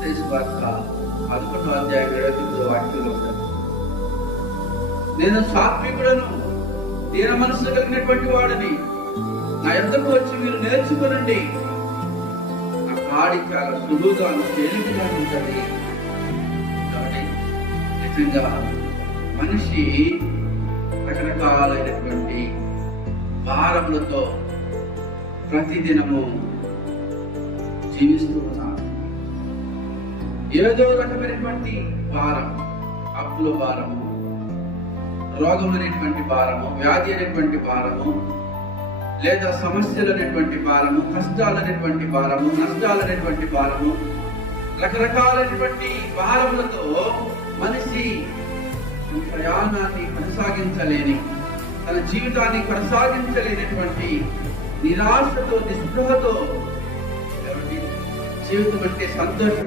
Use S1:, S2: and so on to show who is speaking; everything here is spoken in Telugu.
S1: మత్తయి వార్త పదకొండో అధ్యాయం ఇరవై తొమ్మిది వాక్యంలో ఉంటుంది నేను సాత్వికుడను దీన మనసు కలిగినటువంటి వాడిని. నా ఎంతకు వచ్చి మీరు నేర్చుకునండి. నా కాడి చాలా సులువుగా తేలికగా ఉంటుంది. కాబట్టి నిజంగా మనిషి రకరకాలైనటువంటి భారములతో ప్రతిదినము జీవిస్తూ ఉన్నాం ఏదో రకమైనటువంటి భారం అప్పుల భారము రోగం అనేటువంటి భారము వ్యాధి అనేటువంటి భారము లేదా సమస్యలు అనేటువంటి భారము కష్టాలు అనేటువంటి భారము నష్టాలు అనేటువంటి భారము రకరకాలైనటువంటి భారములతో మనిషి ప్రయాణాన్ని కొనసాగించలేని తన జీవితాన్ని కొనసాగించలేనటువంటి నిరాశతో నిస్పృహతో జీవితం అంటే సంతోషం